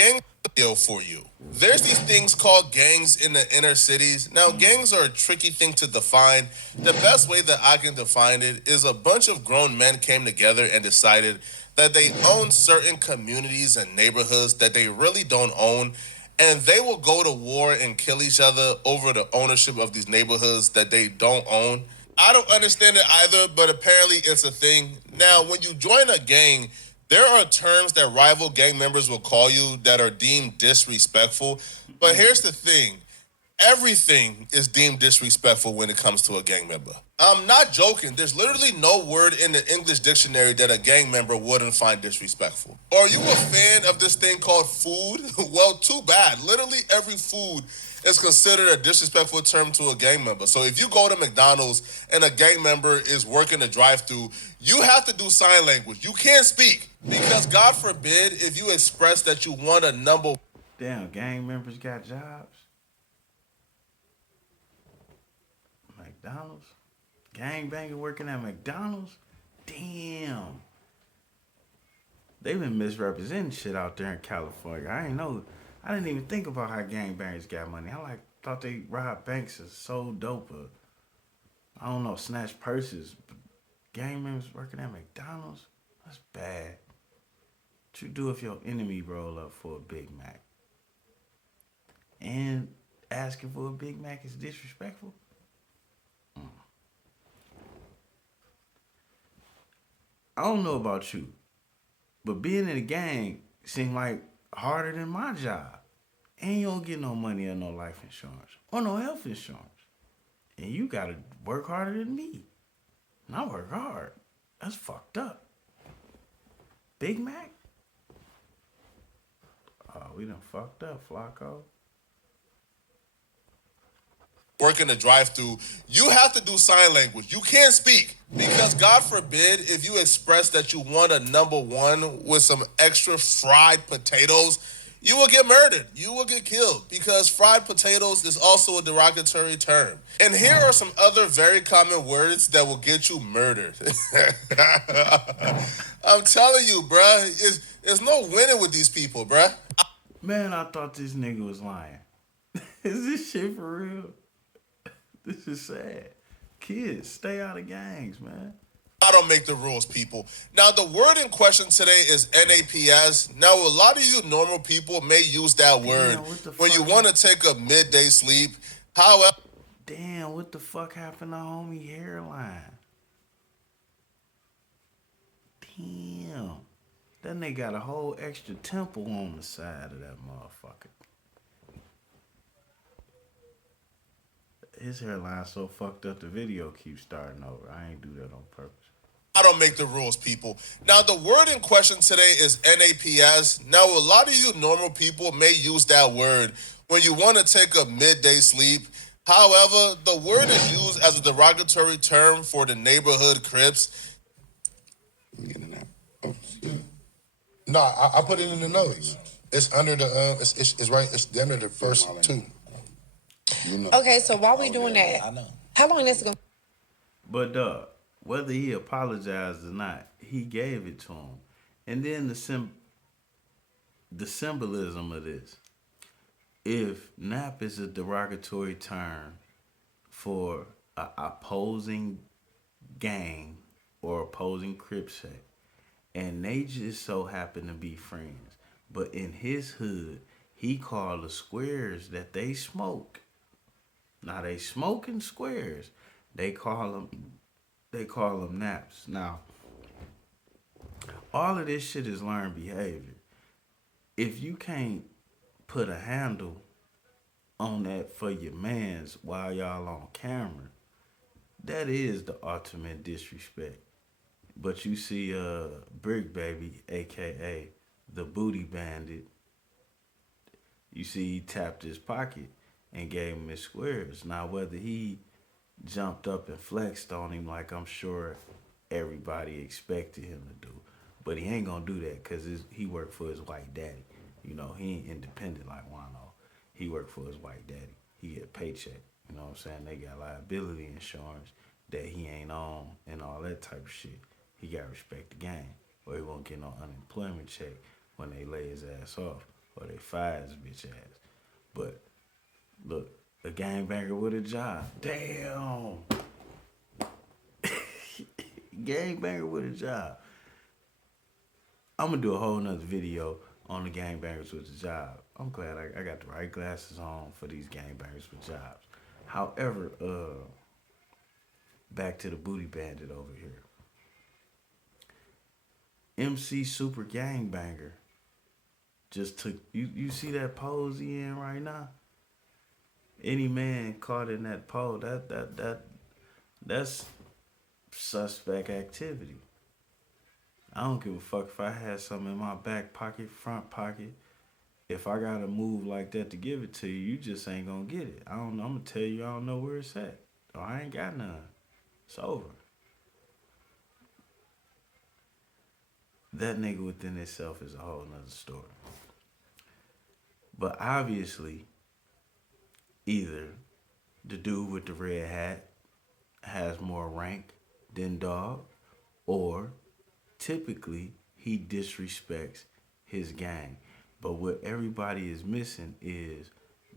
gang video for you. There's these things called gangs in the inner cities. Now, gangs are a tricky thing to define. The best way that I can define it is a bunch of grown men came together and decided that they own certain communities and neighborhoods that they really don't own, and they will go to war and kill each other over the ownership of these neighborhoods that they don't own. I don't understand it either, but apparently it's a thing. Now, when you join a gang, there are terms that rival gang members will call you that are deemed disrespectful. But here's the thing. Everything is deemed disrespectful when it comes to a gang member. I'm not joking. There's literally no word in the English dictionary that a gang member wouldn't find disrespectful. Are you a fan of this thing called food? Well, too bad. Literally every food is considered a disrespectful term to a gang member. So if you go to McDonald's and a gang member is working the drive-thru, you have to do sign language. You can't speak because God forbid if you express that you want a number. Damn, gang members got jobs. McDonald's? Gangbanger working at McDonald's? Damn. They've been misrepresenting shit out there in California. I didn't even think about how gangbangers got money. Thought they robbed banks and sold dope or, I don't know, snatched purses. But gang members working at McDonald's? That's bad. What you do if your enemy roll up for a Big Mac? And asking for a Big Mac is disrespectful? I don't know about you, but being in a gang seemed like harder than my job. And you don't get no money or no life insurance or no health insurance. And you gotta work harder than me. And I work hard. That's fucked up. Big Mac? Oh, we done fucked up, Flacco. Working the drive-thru, you have to do sign language. You can't speak because God forbid if you express that you want a number one with some extra fried potatoes, you will get murdered. You will get killed because fried potatoes is also a derogatory term. And here are some other very common words that will get you murdered. I'm telling you, bruh, there's no winning with these people, bruh. Man, I thought this nigga was lying. Is this shit for real? This is sad. Kids, stay out of gangs, man. I don't make the rules, people. Now, the word in question today is NAPS. Now, a lot of you normal people may use that word when you want to take a midday sleep. However, damn, what the fuck happened to homie hairline? Damn. That nigga got a whole extra temple on the side of that motherfucker. His hairline so fucked up the video keeps starting over. I ain't do that on purpose. I don't make the rules, people. Now, the word in question today is NAPS. Now, a lot of you normal people may use that word when you want to take a midday sleep. However, the word is used as a derogatory term for the neighborhood Crips. No, I put it in the notes. It's under the it's right. It's under the first two. You know. Okay, so while we doing that, I know. How long is it gonna? But whether he apologized or not, he gave it to him, and then the symbolism of this. If nap is a derogatory term for an opposing gang or opposing Crip set, and they just so happen to be friends, but in his hood, he called the squares that they smoke. Now they smoking squares. They call them naps. Now, all of this shit is learned behavior. If you can't put a handle on that for your mans while y'all on camera, that is the ultimate disrespect. But you see Bricc Baby, aka the booty bandit, you see he tapped his pocket and gave him his squares. Now, whether he jumped up and flexed on him like I'm sure everybody expected him to do, but he ain't gonna do that because he worked for his white daddy. You know, he ain't independent like Juan-o. He worked for his white daddy. He get a paycheck. You know what I'm saying? They got liability insurance that he ain't on and all that type of shit. He got to respect the game or he won't get no unemployment check when they lay his ass off. or they fire his bitch ass. But look, a gangbanger with a job. Damn. Gangbanger with a job. I'm gonna do a whole nother video on the gangbangers with a job. I'm glad I got the right glasses on for these gangbangers with jobs. However, back to the booty bandit over here. MC Super Gangbanger just took you see that pose he in right now? Any man caught in that pose, that's suspect activity. I don't give a fuck if I had something in my back pocket, front pocket. If I gotta move like that to give it to you, you just ain't gonna get it. I don't know. I'm gonna tell you I don't know where it's at. Or I ain't got none. It's over. That nigga within itself is a whole nother story. But obviously, either the dude with the red hat has more rank than Dog, or typically he disrespects his gang. But what everybody is missing is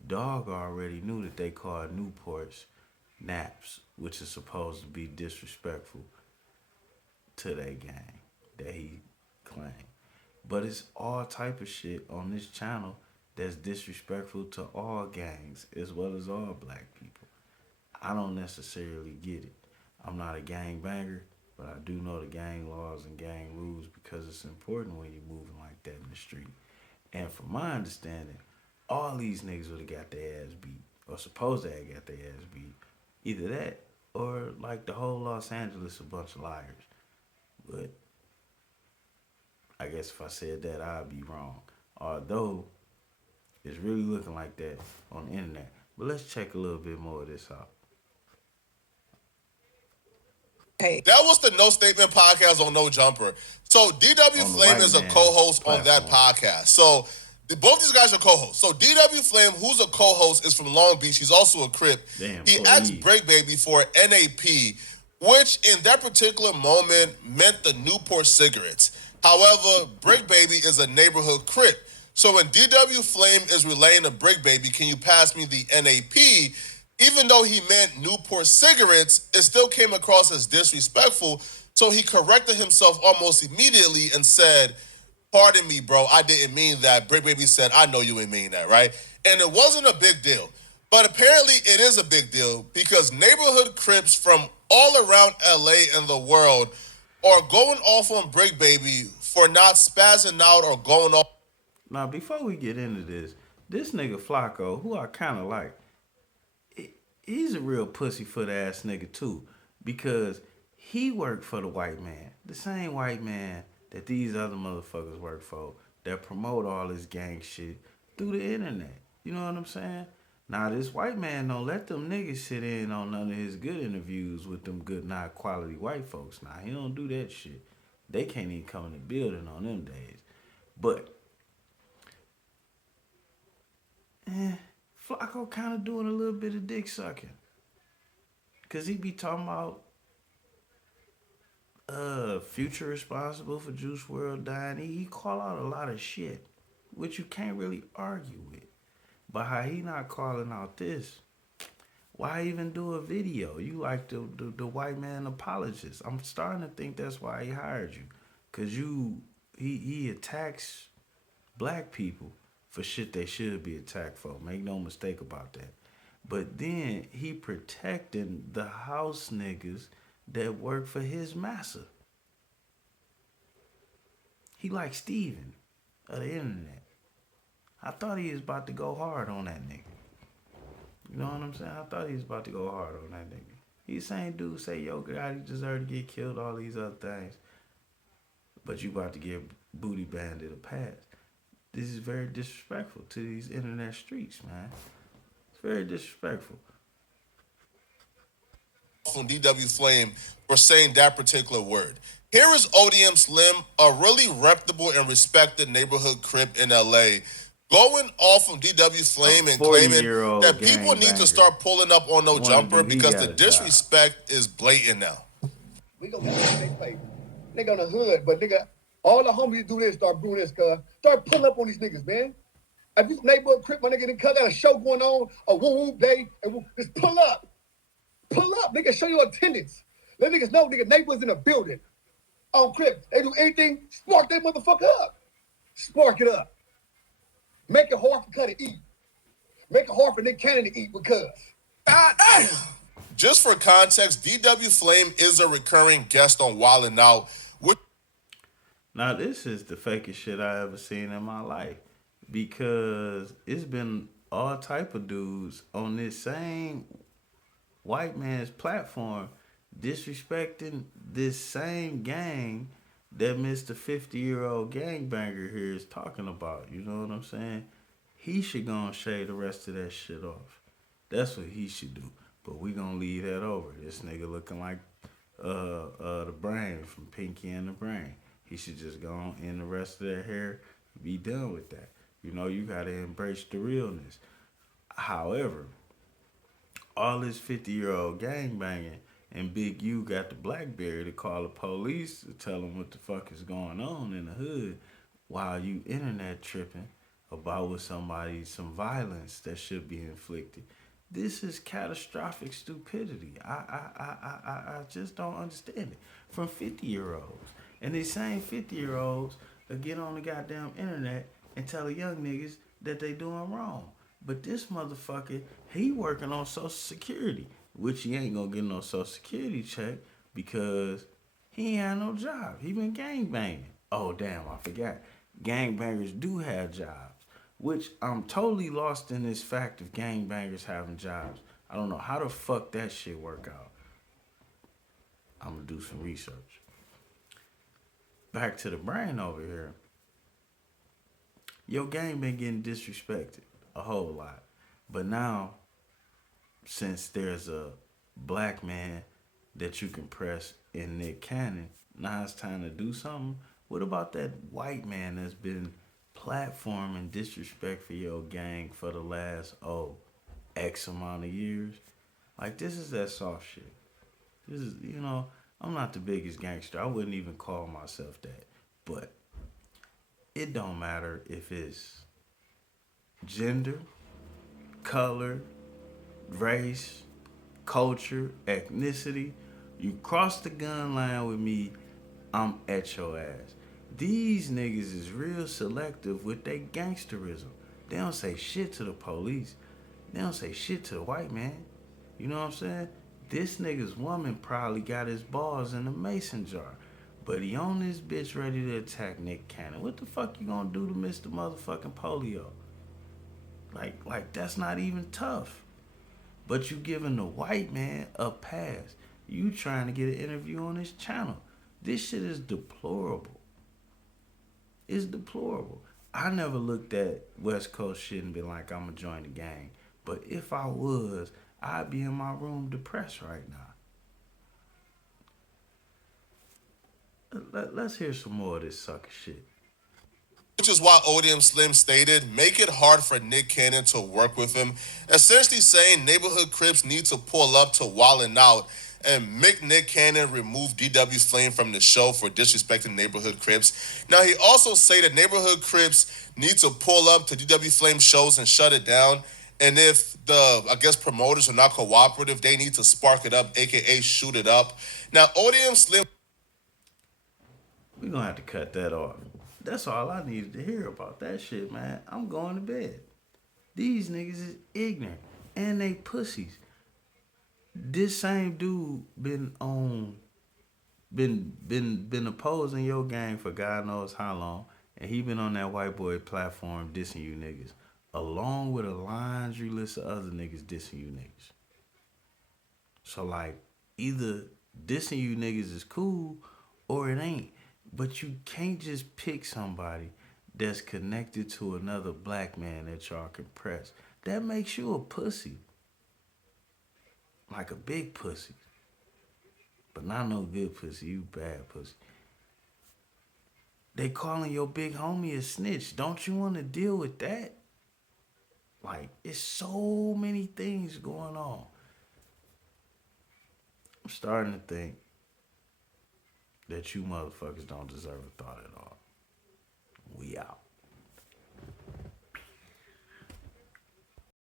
Dog already knew that they called Newports naps, which is supposed to be disrespectful to their gang that he claimed. But it's all type of shit on this channel that's disrespectful to all gangs as well as all black people. I don't necessarily get it. I'm not a gang banger, but I do know the gang laws and gang rules because it's important when you're moving like that in the street. And from my understanding, all these niggas would have got their ass beat, or supposed to have got their ass beat. Either that, or like the whole Los Angeles a bunch of liars. But I guess if I said that, I'd be wrong. Although, it's really looking like that on the internet. But let's check a little bit more of this out. That was the No Statement podcast on No Jumper. So DW Flame is a co-host on that podcast. So both these guys are co-hosts. So DW Flame, who's a co-host, is from Long Beach. He's also a Crip. He asked Bricc Baby for NAP, which in that particular moment meant the Newport cigarettes. However, Bricc Baby is a neighborhood Crip. So when DW Flame is relaying to Bricc Baby, can you pass me the NAP? Even though he meant Newport cigarettes, it still came across as disrespectful. So he corrected himself almost immediately and said, "Pardon me, bro, I didn't mean that." Bricc Baby said, "I know you didn't mean that," right? And it wasn't a big deal. But apparently it is a big deal because neighborhood Crips from all around LA and the world are going off on Bricc Baby for not spazzing out or going off. Now, before we get into this nigga Flacco, who I kind of like, he's a real pussyfoot ass nigga too, because he worked for the white man, the same white man that these other motherfuckers work for, that promote all this gang shit through the internet. You know what I'm saying? Now, this white man don't let them niggas sit in on none of his good interviews with them good, not quality white folks. Now, he don't do that shit. They can't even come in the building on them days. But Flacco kind of doing a little bit of dick sucking. Because he be talking about Future responsible for Juice WRLD dying. He call out a lot of shit, which you can't really argue with. But how he not calling out this? Why even do a video? You like the white man apologist. I'm starting to think that's why he hired you. Because he attacks black people for shit they should be attacked for. Make no mistake about that. But then he protecting the house niggas that work for his massa. He like Steven of the internet. I thought he was about to go hard on that nigga. You know what I'm saying? I thought he was about to go hard on that nigga. He's saying dude say, yo, God, he deserved to get killed, all these other things. But you about to give Booty Bandit a pass. This is very disrespectful to these internet streets, man. It's very disrespectful. From DW Flame for saying that particular word. Here is ODM Slim, a really reputable and respected neighborhood Crip in LA, going off from DW Flame and claiming that people need to start pulling up on No Jumper because the disrespect is blatant now. We gonna have to play. Nigga on the hood, but nigga, all the homies do this, start doing this, cuz. Start pulling up on these niggas, man. If you neighborhood crip, my nigga, they got a show going on, a woo woo day, and just pull up. Pull up, nigga, show your attendance. Let niggas know, nigga, neighbors in the building. On crib, they do anything, spark that motherfucker up. Spark it up. Make it hard for cut to eat. Make it hard for Nick Cannon to eat because. God damn! Just for context, DW Flame is a recurring guest on Wildin' Out, which Now this is the fakest shit I ever seen in my life because it's been all type of dudes on this same white man's platform disrespecting this same gang that Mr. 50-year-old gangbanger here is talking about. You know what I'm saying? He should go and shave the rest of that shit off. That's what he should do. But we gonna leave that over. This nigga looking like the brain from Pinky and the Brain. He should just go on in the rest of that hair, be done with that. You know, you gotta embrace the realness. However, all this 50-year-old gang banging and Big U got the Blackberry to call the police to tell them what the fuck is going on in the hood while you internet tripping about with somebody some violence that should be inflicted. This is catastrophic stupidity. I just don't understand it. From 50-year-olds. And these same 50-year-olds get on the goddamn internet and tell the young niggas that they doing wrong. But this motherfucker, he working on Social Security, which he ain't gonna get no Social Security check because he ain't had no job. He been gangbanging. Oh, damn, I forgot. Gangbangers do have jobs, which I'm totally lost in this fact of gangbangers having jobs. I don't know how the fuck that shit work out. I'm gonna do some research. Back to the brain over here. Your gang been getting disrespected a whole lot. But now, since there's a black man that you can press in Nick Cannon, now it's time to do something. What about that white man that's been platforming disrespect for your gang for the last, X amount of years? Like, this is that soft shit. This is, I'm not the biggest gangster. I wouldn't even call myself that. But it don't matter if it's gender, color, race, culture, ethnicity. You cross the gun line with me, I'm at your ass. These niggas is real selective with their gangsterism. They don't say shit to the police. They don't say shit to the white man. You know what I'm saying? This nigga's woman probably got his balls in a mason jar. But he on this bitch ready to attack Nick Cannon. What the fuck you gonna do to Mr. Motherfucking Polio? Like that's not even tough. But you giving the white man a pass. You trying to get an interview on his channel. This shit is deplorable. It's deplorable. I never looked at West Coast shit and been like, I'm gonna join the gang. But if I was, I'd be in my room depressed right now. Let's hear some more of this sucker shit. which is why Odium Slim stated, make it hard for Nick Cannon to work with him, essentially saying neighborhood Crips need to pull up to Wildin' Out and make Nick Cannon remove DW Flame from the show for disrespecting neighborhood Crips. Now, he also said that neighborhood Crips need to pull up to DW Flame shows and shut it down. And if the, promoters are not cooperative, they need to spark it up, aka shoot it up. Now, Odium Slim... We gonna have to cut that off. That's all I needed to hear about that shit, man. I'm going to bed. These niggas is ignorant and they pussies. This same dude been opposing your gang for God knows how long, and he been on that white boy platform dissing you niggas, along with a laundry list of other niggas dissing you niggas. So like, either dissing you niggas is cool or it ain't. But you can't just pick somebody that's connected to another black man that y'all can press. That makes you a pussy. Like a big pussy. But not no good pussy, you bad pussy. They calling your big homie a snitch. Don't you want to deal with that? Like, it's so many things going on. I'm starting to think that you motherfuckers don't deserve a thought at all. We out.